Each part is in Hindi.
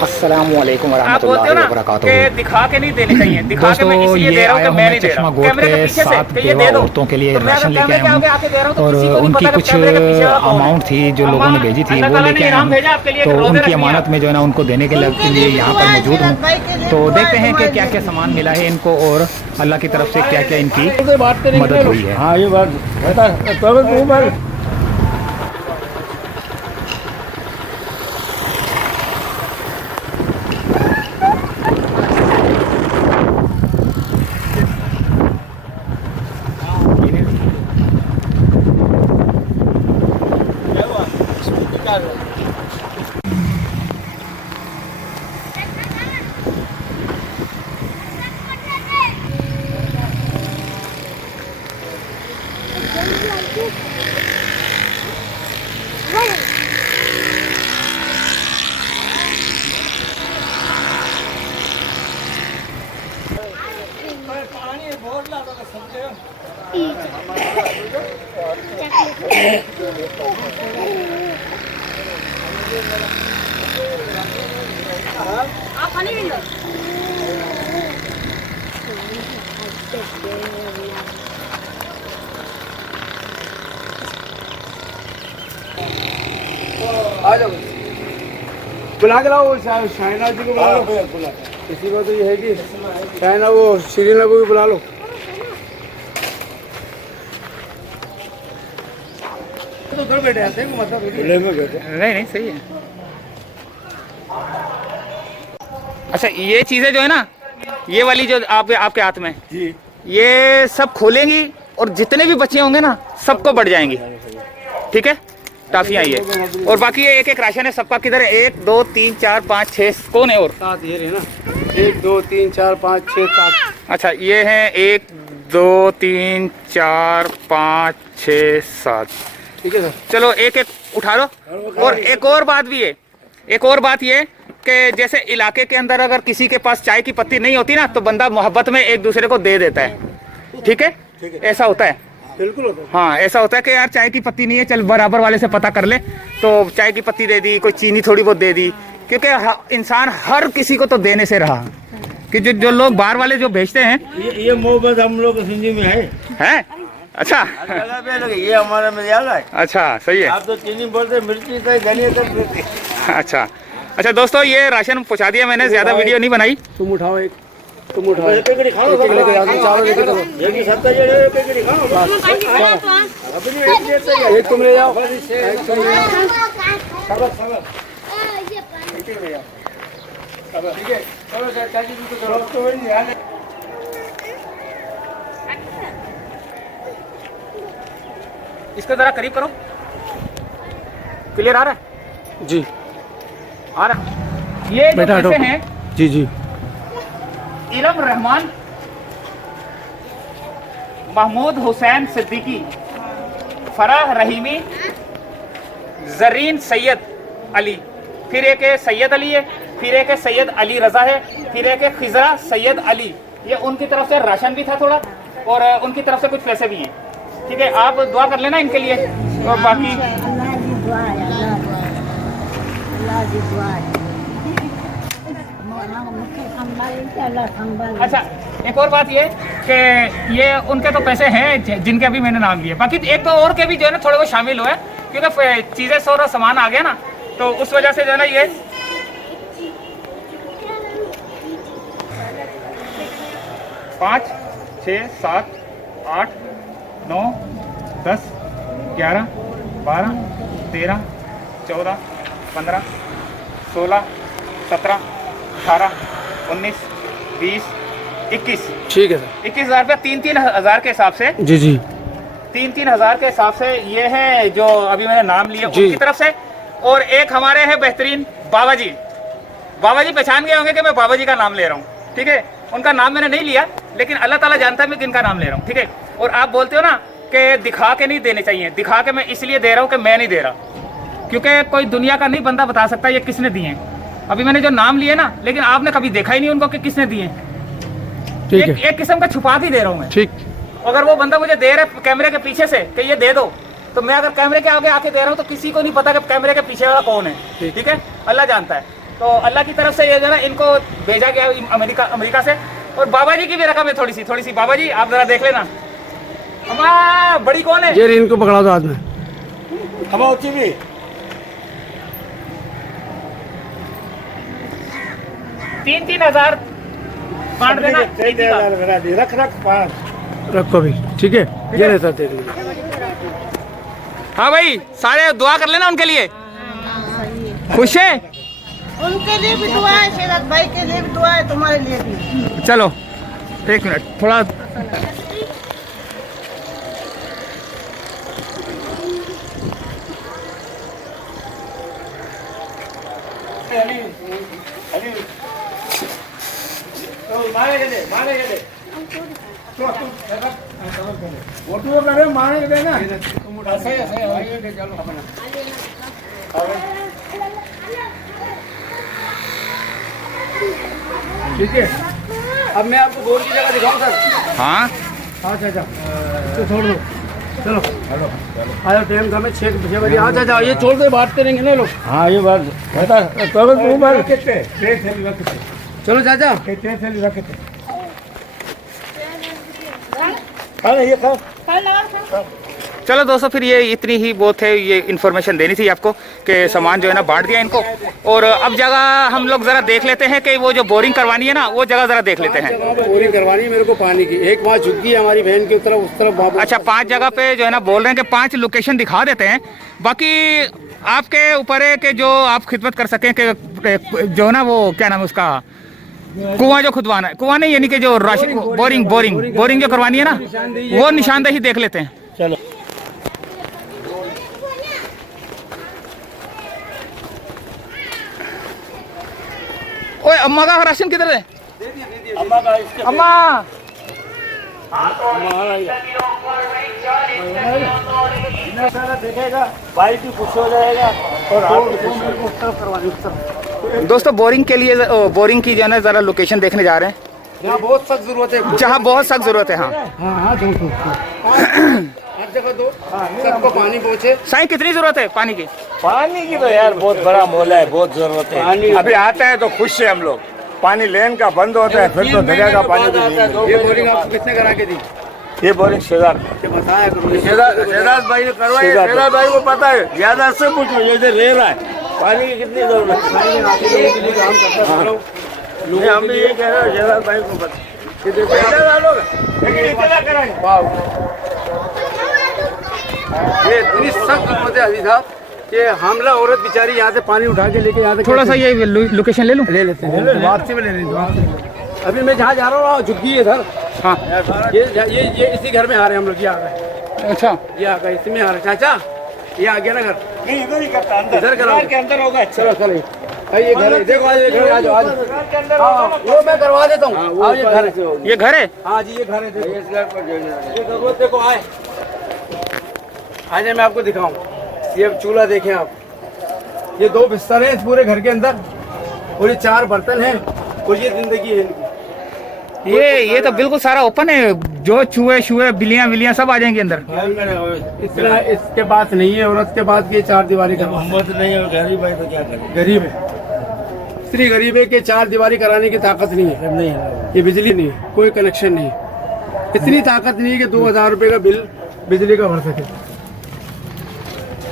अस्सलामुअलैकुम वरहमतुल्लाहि वबरकातुहू। दिखा के नहीं देने चाहिए, दिखा के मैं इसलिए दे रहा हूं कि मैं नहीं दे रहा। कैमरे के पीछे से कि ये दे दो औरतों के लिए तो मैं राशन लेके कैमरे के आया आगे आके दे रहा हूं तो और किसी को नहीं उनकी पता कि कुछ कैमरे के पीछे वाला कौन है। अमाउंट थी जो लोगों ने भेजी थी वो लेके आया हूं। तो उनकी अमानत में जो है ना उनको देने के लिए यहाँ पर मौजूद हूँ। तो देखते हैं कि क्या क्या सामान मिला है इनको और अल्लाह की तरफ से क्या क्या इनकी मदद हुई है। हाँ ये बात आ जाओ बुला के लाओ शाहनाज जी को बुला लो। किसी को तो ये है कि शाहना वो श्रीनगर को भी बुला लो। तो उधर बैठे आते हैं मतलब खुले में बैठे। नहीं सही है। अच्छा ये चीजें जो है ना ये वाली जो आपके हाथ में जी ये सब खोलेंगी और जितने भी बच्चे होंगे ना सबको बढ़ जाएंगी। ठीक है टाफियाँ ये और बाकी ये एक एक राशन है सबका। किधर है 1 2 3 4 5 6 कौन है और 7 ये रहे ना 1 2 3 4 5 6 7। अच्छा ये है 1 2 3 4 5 6 7। ठीक है सर चलो एक एक उठा लो। और एक और बात भी है, एक और बात ये कि जैसे इलाके के अंदर अगर किसी के पास चाय की पत्ती नहीं होती ना तो बंदा मोहब्बत में एक दूसरे को दे देता है। ठीक है ऐसा होता है बिल्कुल होता है। हाँ ऐसा होता है कि यार चाय की पत्ती नहीं है चल बराबर वाले से पता कर ले तो चाय की पत्ती दे दी, कोई चीनी थोड़ी बहुत दे दी। क्योंकि इंसान हर किसी को तो देने से रहा कि जो लोग बाहर वाले जो भेजते हैं ये मोहब्बत हम लोग सिंधी में है। अच्छा ये हमारा में याद है। अच्छा सही है। आप तो चीनी बोलते मिर्ची तक धनिया तक देते। अच्छा दोस्तों ये राशन पहुंचा दिया मैंने, ज्यादा वीडियो नहीं बनाई। तुम उठाओ एक तुम उठाओ एक लेके चारों लेके चलो एक तुम ले जाओ एक तुम ले जाओ। इसको जरा करीब करो। क्लियर आ रहा है? जी आ रहा। ये जो पैसे हैं जी जी इरम रहमान, महमूद हुसैन सिद्दीकी, फराह रहीमी, जरीन सैयद अली, फिर एक सैयद अली है, फिर एक सैयद अली रजा है, फिर एक खिजरा सैयद अली। ये उनकी तरफ से राशन भी था थोड़ा और उनकी तरफ से कुछ पैसे भी हैं। ठीक है आप दुआ कर लेना इनके लिए और बाकी अच्छा एक और बात ये कि ये उनके तो पैसे हैं जिनके अभी मैंने नाम लिए, बाकी एक तो और के भी जो है ना थोड़े वो शामिल हुए क्योंकि चीजें सारा सामान आ गया ना तो उस वजह से जो है ना ये 5 6 7 8 9 10 11 12 13 14 15 16 17 18 19 20 21। ठीक है सर 21,000 रुपया 3-3 हज़ार के हिसाब से। जी जी 3-3 हज़ार के हिसाब से ये है जो अभी मैंने नाम लिए उनकी तरफ से। और एक हमारे हैं बेहतरीन बाबा जी पहचान गए होंगे कि मैं बाबा जी का नाम ले रहा हूँ। ठीक है उनका नाम मैंने नहीं लिया लेकिन अल्लाह ताला जानता है मैं किनका नाम ले रहा हूँ। ठीक है और आप बोलते हो ना कि दिखा के नहीं देने चाहिए, दिखा के मैं इसलिए दे रहा हूँ कि मैं नहीं दे रहा क्योंकि कोई दुनिया का नहीं बंदा बता सकता ये किसने दिए। अभी मैंने जो नाम लिए ना लेकिन आपने कभी देखा ही नहीं उनको कि किसने दिए। एक किस्म का छुपा ही दे रहा हूँ मैं। ठीक अगर वो बंदा मुझे दे रहा है कैमरे के पीछे से कि ये दे दो तो मैं अगर कैमरे के आगे आके दे रहा हूँ तो किसी को नहीं पता कि कैमरे के पीछे वाला कौन है, ठीक है, अल्लाह जानता है। तो अल्लाह की तरफ से ये जो है इनको भेजा गया अमेरिका से। और बाबा जी की भी रकम है थोड़ी सी। बाबा जी आप जरा देख लेना, हमारा बड़ी कौन है? ये इनको पकड़ा दो हाथ में, हमारा भी 3-3 हज़ार बांट देना। रख 5 रखो भी, ठीक है, ये नहीं सर दे। हाँ भाई, सारे दुआ कर लेना उनके लिए। खुश है? उनके लिए भी दुआ है, शेराज भाई के लिए भी दुआ है, तुम्हारे लिए भी। चलो 1 मिनट थोड़ा ठीक है, अब मैं आपको बोर की जगह दिखाऊं सर? हाँ अच्छा इसको छोड़ दो, चलो आया टाइम कम है, 6 बजे। अच्छा ये छोड़ दो, बात करेंगे ना लोग। हाँ ये बात चलो चाचा, अरे ये खा चलो दोस्तों, फिर ये इतनी ही बहुत है, ये इन्फॉर्मेशन देनी थी आपको कि सामान जो है ना बांट दिया इनको। और अब जगह हम लोग ज़रा देख लेते हैं कि वो जो बोरिंग करवानी है ना, वो जगह ज़रा देख लेते हैं। बोरिंग करवानी है मेरे को पानी की, एक वहाँ झुग्गी है हमारी बहन की तरफ, उस तरफ। अच्छा 5 जगह पे जो है ना बोल रहे हैं कि 5 लोकेशन दिखा देते हैं। बाकी आपके ऊपर है कि जो आप खिदमत कर सकें कि जो है ना वो क्या नाम है उसका, कुआं जो खुदवाना है, कुआं नहीं यानी कि जो राशन बोरिंग जो करवानी है ना, वो निशानदेही देख लेते हैं। चलो ओए अम्मा का राशन किधर है? अम्मा का इसके अम्मा इतना सारा देखेगा, भाई भी खुश हो जाएगा। और दोस्तों बोरिंग के लिए बोरिंग की जो है ना ज़रा लोकेशन देखने जा रहे हैं, जहाँ बहुत सख्त जरूरत है, जहाँ बहुत सख्त जरूरत है। हाँ हाँ हर जगह दो, सबको पानी पहुँचे। साईं कितनी जरूरत है पानी की? पानी की तो यार बहुत बड़ा मोला है, बहुत जरूरत है। अभी आता है तो खुश है हम लोग, पानी लेन का बंद होता है फिर तो दरिया का पानी भी नहीं। ये बोरिंग आपको किसने करा के दी? ये बोरिंग शेदार बताया करो, शेदार भाई ने करवाई। शेदार भाई को पता है, ज्यादा से पूछो, ये जो रह रहा है पानी की कितनी जरूरत है। हम भी ये कह रहे हैं, शेदार भाई को पता ये इतनी सख्त जरूरत है अभी साहब, ये हमला औरत बेचारी यहाँ से पानी उठा के लेके यहाँ से थोड़ा सा ये लोकेशन ले लूँ? ले लेते हैं, वापसी में ले लेंगे। अभी मैं जहाँ जा रहा हूँ झुग्गी है सर। हाँ ये इसी घर में आ रहे हैं हम लोग, ये आ गए। अच्छा ये आ गए, इसी में आ रहे। चाचा ये आ गया ना घर? नहीं, इधर ही करता, अंदर इधर करो, के अंदर होगा। चलो चलो ये घर है, देखो आज ये घर, आ जाओ आ जाओ। हाँ वो मैं करवा देता हूँ। हाँ ये घर है, ये घर है? हाँ जी ये घर है। देखो इस घर पर ये जरूरत देखो आए, आज मैं आपको दिखाऊं। ये चूल्हा देखें आप, ये 2 बिस्तर हैं इस पूरे घर के अंदर, और ये 4 बर्तन हैं, और ये जिंदगी है इनकी। ये तो बिल्कुल सारा ओपन है, जो चूहे बिल्लियां सब आ जाएंगी अंदर। इतना इसके पास नहीं है, औरत के पास ये 4 दीवारी का मोहम्मद नहीं है, गरीब है तो क्या करे। गरीब है, स्त्री गरीब है कि 4 दीवारी कराने की ताकत नहीं है। नहीं है, ये बिजली नहीं है, कोई कनेक्शन नहीं है, इतनी ताकत नहीं है कि 2000 रुपए का बिल बिजली का भर सके।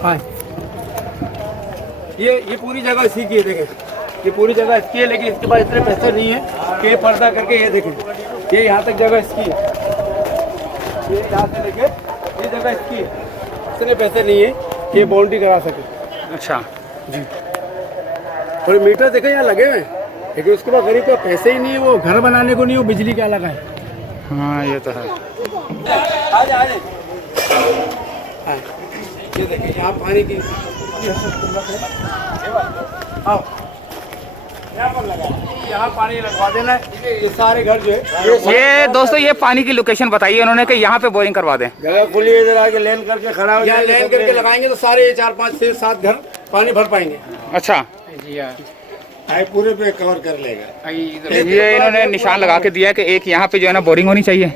हाँ ये पूरी जगह इसी की है, देखें ये पूरी जगह इसकी है, लेकिन इसके पास इतने पैसे नहीं है कि ये पर्दा करके ये देखें, ये यहाँ तक जगह इसकी है, ये यहाँ से लेके ये जगह इसकी है, इतने पैसे नहीं है कि ये बाउंड्री करा सके। अच्छा जी, और मीटर देखें यहाँ लगे हुए, लेकिन उसके बाद गरीब का पैसे ही नहीं है, वो घर बनाने को नहीं, वो बिजली क्या लगा है। हाँ ये तो है। आज ये देखिए यहाँ पानी की आओ, यहाँ पर लगा, यहाँ पानी लगवा देना है, ये सारे घर जो है। ये दोस्तों ये पानी की लोकेशन बताइए उन्होंने कि यहाँ पे बोरिंग करवा दें। जगह खुली है, इधर आके लेन करके खड़ा हो यहाँ जाए, लाइन करके लगाएंगे तो सारे 4, 5, 6, 7 घर पानी भर पाएंगे। अच्छा पूरे पे कवर कर लेगा। ये इन्होंने निशान लगा के दिया है कि एक यहाँ पे जो है ना बोरिंग होनी चाहिए।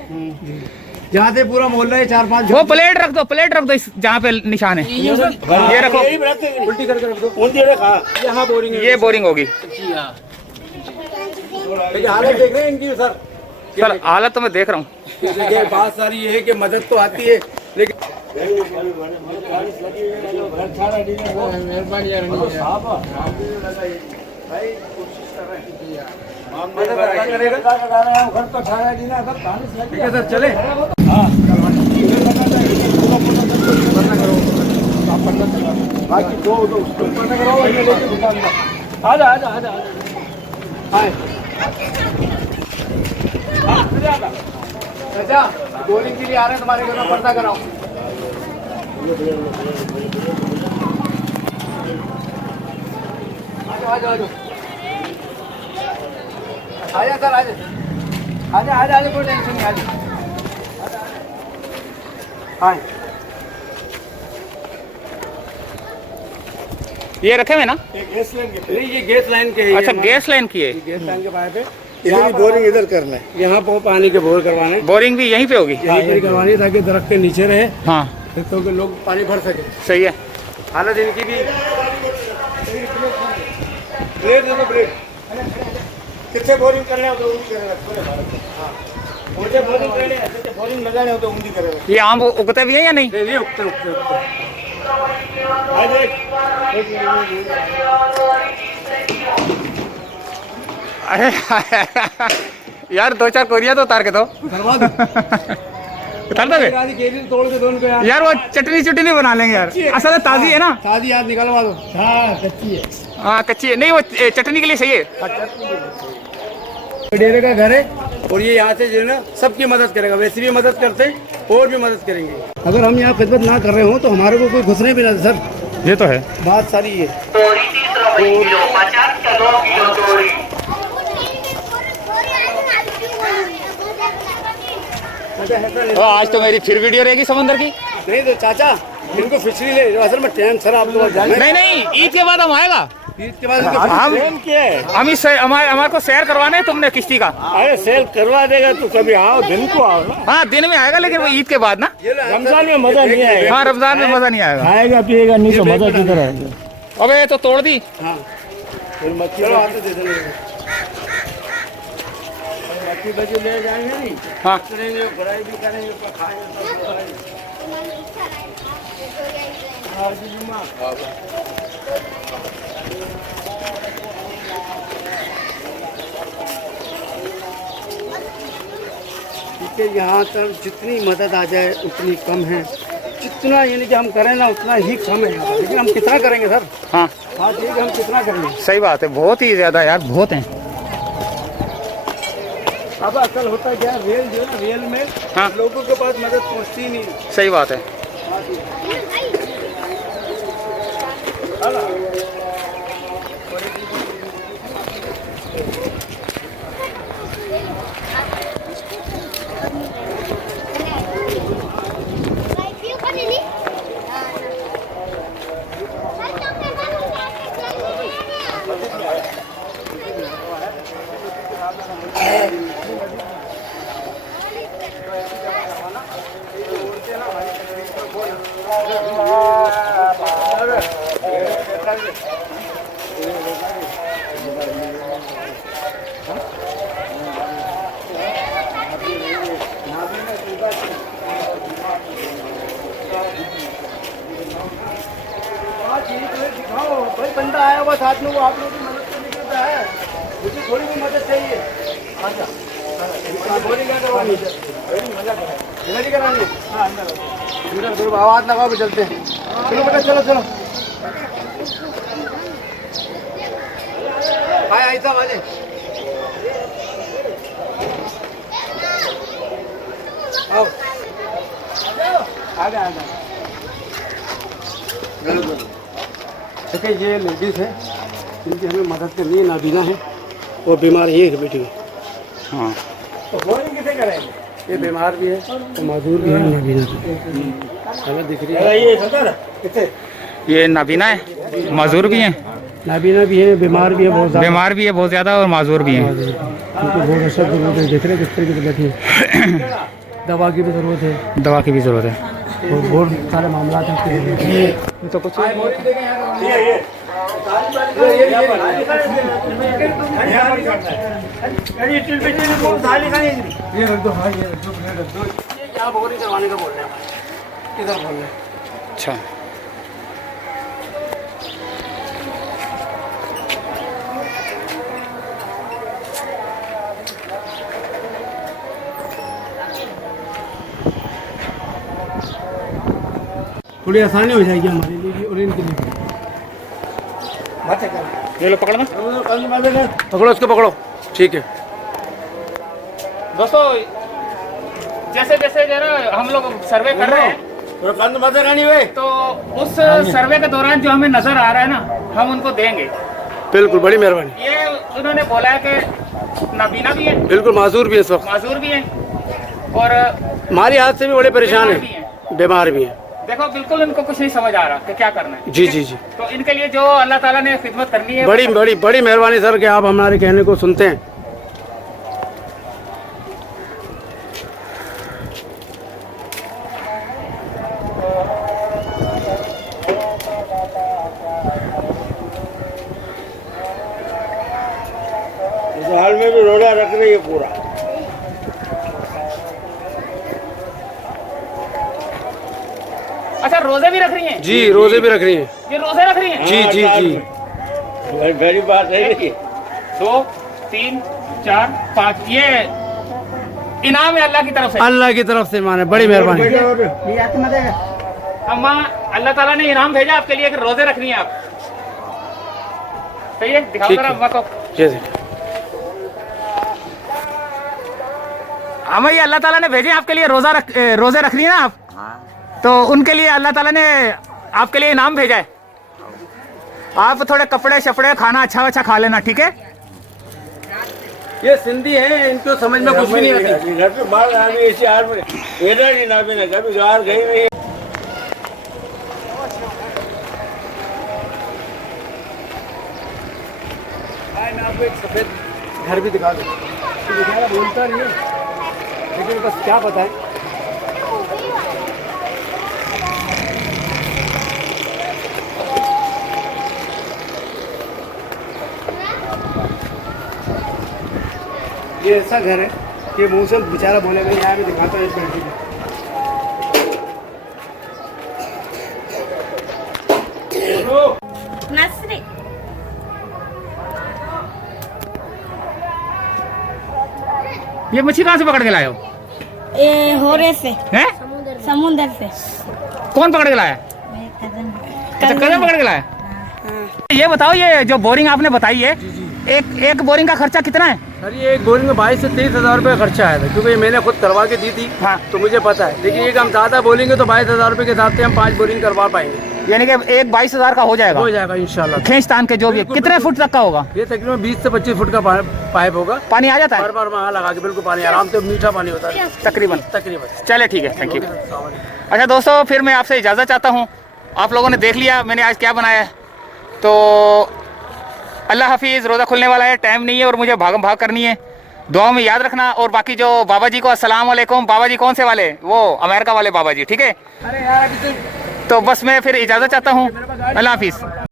यहाँ से पूरा मोहल्ला है 4-5। वो प्लेट रख दो जहाँ पे निशान है, ये रखो, उल्टी करके रख दो। यहाँ बोरिंग है, ये बोरिंग होगी। लेकिन हालत देख रहे हैं इनकी सर। सर हालत तो मैं देख रहा हूँ। देखिए बात सारी ये है कि मदद तो आती है लेकिन ठीक है सर चले। बाकी दो आजा अच्छा बोरिंग के लिए आ रहे हैं तुम्हारे घर में, पर्दा कराओ। आजा सर आजा कोई टेंशन नहीं, आजा। ये रखे हुए ना? नहीं ये गैस लाइन के है। अच्छा गैस लाइन की है। गैस लाइन के पाइप है। यहाँ बोरिंग इधर करना है, यहाँ पानी के बोर करवाने, बोरिंग भी यहीं पे होगी, यहीं पर करवानी है ताकि दरख्त के नीचे रहे। हाँ तो लोग पानी भर सके। सही है। हालत इनकी भी प्लेट दे दो, प्लेट कितने बोरिंग करने हो तो उंदी करेगा। मुझे बोरिंग करने हैं, बोरिंग लगाने हो तो उंदी करेगा। ये आम उगते भी है या नहीं? नहीं उगते। अरे यार 2-4 कोरिया तो उतार के दो। करवा दो। उतार दोगे तोड़ के दोनों को यार? वो चटनी बना लेंगे यार। असल में ताजी है ना? ताजी याद निकलवा दो। हाँ कच्ची है। हाँ कच्ची है, नहीं वो चटनी के लिए सही है। डेरे का घर है और ये यहाँ से जो है ना सबकी मदद करेगा, वैसे भी मदद करते हैं और भी मदद करेंगे। अगर हम यहाँ खिदमत ना कर रहे हो तो हमारे को कोई घुसने भी ना दे सर। ये तो है बात सारी है। तो आज तो मेरी फिर वीडियो रहेगी समंदर की। नहीं तो चाचा इनको फिशरी ले, असल में ट्रेन सर आप लोग जाने। नहीं ईद के बाद हम आएगा। ईद के बाद हम ही हमारे को सैर करवाना है तुमने किश्ती का। अरे सेल करवा देगा तो कभी आओ, दिन को आओ ना। हाँ दिन में आएगा लेकिन वो ईद के बाद ना। रमजान में मजा नहीं आएगा। हाँ रमजान में मजा नहीं आएगा। खाएगा पिएगा नहीं तो मजा किधर आएगा। अबे तो तोड़ दी। हाँ चलो आते दे देंगे। मच्छी बच्चे ले जाएंगे नहीं, हाँ करेंगे फ्राई भी करेंगे खाएंगे। ठीक है, यहाँ तक जितनी मदद आ जाए उतनी कम है, जितना यानी कि हम करें ना उतना ही कम है यहाँ पर। लेकिन हम कितना करेंगे सर? हाँ हाँ ठीक है, हम कितना करेंगे? सही बात है, बहुत ही ज्यादा यार, बहुत हैं। अब असल होता क्या, रेल जो है ना, रेल में हाँ लोगों के पास मदद पहुँचती नहीं। सही बात है। भाई बंदा आया हुआ साथ में, वो आप लोगों की मदद करने के लिए है, मुझे थोड़ी भी मदद चाहिए। अच्छा बोरिंग क्या करवानी है? इधर ही कराएंगे। हाँ अंदर इधर आवाज़ लगाओ भी चलते हैं। चलो बेटा चलो चलो। हाय आई साहब आजे। आओ आगे आगे। ठीक है, ये लेडीज़ है, इनकी हमें मदद करनी है, नाबीना है और बीमार ही है बेटी। हाँ तो बोरिंग किसे करेंगे? ये बीमार भी है तो मजदूर भी है, नाबीना भी दिख रही है। ये नाबीना है, मजदूर भी हैं। नाबीना भी है, बीमार भी है बहुत ज़्यादा, बीमार भी है बहुत ज़्यादा और माजूर भी हैं। उनको बहुत असर दिख रहे किस तरह की बैठी है। दवा की भी ज़रूरत है, दवा की भी ज़रूरत है। और बहुत सारे मामला हैं। तो कुछ ये रख दो, हाँ ये रख दो, ये रख दो। ये यहाँ बोरिंग करवाने का बोल रहे हैं, किधर बोल रहे हैं? अच्छा, थोड़ी आसानी हो जाएगी हमारे लिए भी और इनके लिए भी। ये लो पकड़ना। पकड़ो उसको, पकड़ो, ठीक है। दोस्तों जैसे जैसे जो है ना हम लोग सर्वे कर रहे हैं तो उस सर्वे के दौरान जो हमें नजर आ रहा है ना हम उनको देंगे। बिल्कुल, बड़ी मेहरबानी। ये उन्होंने बोला है कि नाबीना भी है, बिल्कुल माजूर भी है, इस वक्त माजूर भी है और हमारी हाथ से भी बड़े परेशान बीमार भी है, हैं। बीमार भी है। देखो बिल्कुल इनको कुछ नहीं समझ आ रहा कि क्या करना है। जी जी जी, तो इनके लिए जो अल्लाह ताला ने खिदमत करनी है बड़ी बड़ी बड़ी मेहरबानी सर कि आप हमारे कहने को सुनते हैं। हाल में भी रोड़ा रख रही है पूरा। अच्छा रोजे भी रख रही हैं? जी, रोजे भी रख रही हैं। ये रोजे रख रही हैं? जी जी जी, गरीब बात है ये। 2 3 4 5 ये इनाम है अल्लाह की तरफ से। अल्लाह की तरफ से माने बड़ी मेहरबानी। अम्मा अल्लाह ताला ने इनाम भेजा आपके लिए कि रोजे रखनी है आप। सही है, दिखाओ ठीक जरा है। अम्मा को। जैसे अम्मा ये अल्लाह ताला ने भेजे आपके लिए रोजे रख रही है ना आप, तो उनके लिए अल्लाह ताला ने आपके लिए इनाम भेजा है। आप थोड़े कपड़े शपड़े खाना अच्छा अच्छा खा लेना, ठीक है? ये सिंधी है, इनको समझ में कुछ भी नहीं आती। घर पे बाहर आ गई इसी हाल में इधर ही ना भी ना कभी बाहर गई नहीं। मैं आपको एक सफेद घर भी दिखा दूँ, बेचारा बोलता नहीं है लेकिन बस क्या बताएं। ये ऐसा घर है कि मुंह से बेचारा बोलेगा, यहाँ भी दिखाता है इस लड़की को। नसरी ये मच्छी कहाँ से पकड़ के लाए हो? होरे से, हैं? समुंदर से। कौन पकड़ के लाया? अच्छा कदम पकड़ के लाया। ये बताओ ये जो बोरिंग आपने बताई है, एक बोरिंग का खर्चा कितना है? सर ये एक बोरिंग में 22 से 23 हज़ार रुपये खर्चा आया था, क्योंकि मैंने खुद करवा के दी थी। हाँ। तो मुझे पता है, लेकिन ये हम ज़्यादा बोलेंगे तो 22 हज़ार रुपये के हिसाब से हम 5 बोरिंग करवा पाएंगे। यानी कि एक 22,000 का हो जाएगा इंशाल्लाह। खींच तान के जो भी है। कितने फुट तक का होगा? ये तकरीबन 20 से 25 फुट का पाइप होगा। पानी आ जाता है बार वहाँ लगा के बिल्कुल पानी आराम से, मीठा पानी होता है तकरीबन? तकरीबन। चले ठीक है, थैंक यू। अच्छा दोस्तों फिर मैं आपसे इजाज़त चाहता हूँ। आप लोगों ने देख लिया मैंने आज क्या बनाया है, तो अल्लाह हाफिज़। रोज़ा खुलने वाला है, टाइम नहीं है और मुझे भागम भाग करनी है। दुआ में याद रखना। और बाकी जो बाबा जी को अस्सलाम वालेकुम। बाबा जी कौन से वाले? वो अमेरिका वाले बाबा जी, ठीक है? तो बस मैं फिर इजाज़त चाहता हूँ। अल्लाह हाफिज़।